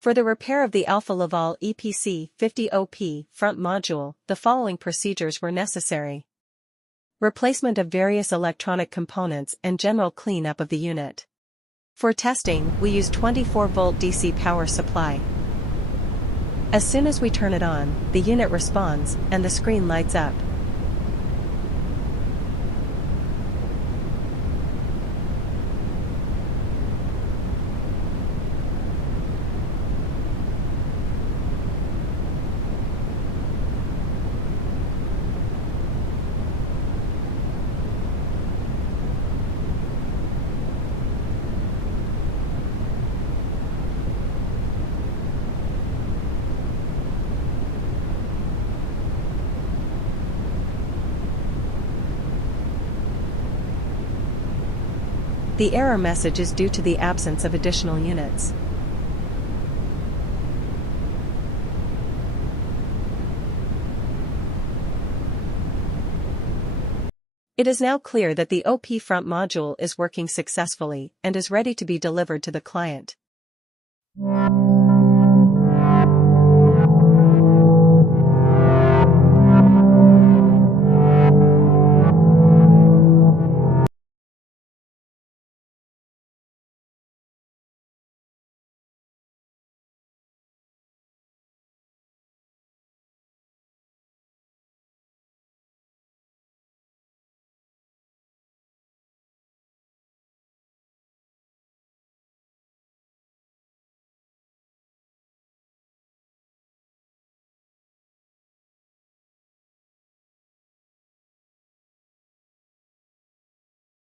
For the repair of the Alfa Laval EPC50 OP front module, the following procedures were necessary. Replacement of various electronic components and general cleanup of the unit. For testing, we use 24-volt DC power supply. As soon as we turn it on, the unit responds, and the screen lights up. The error message is due to the absence of additional units. It is now clear that the OP front module is working successfully and is ready to be delivered to the client.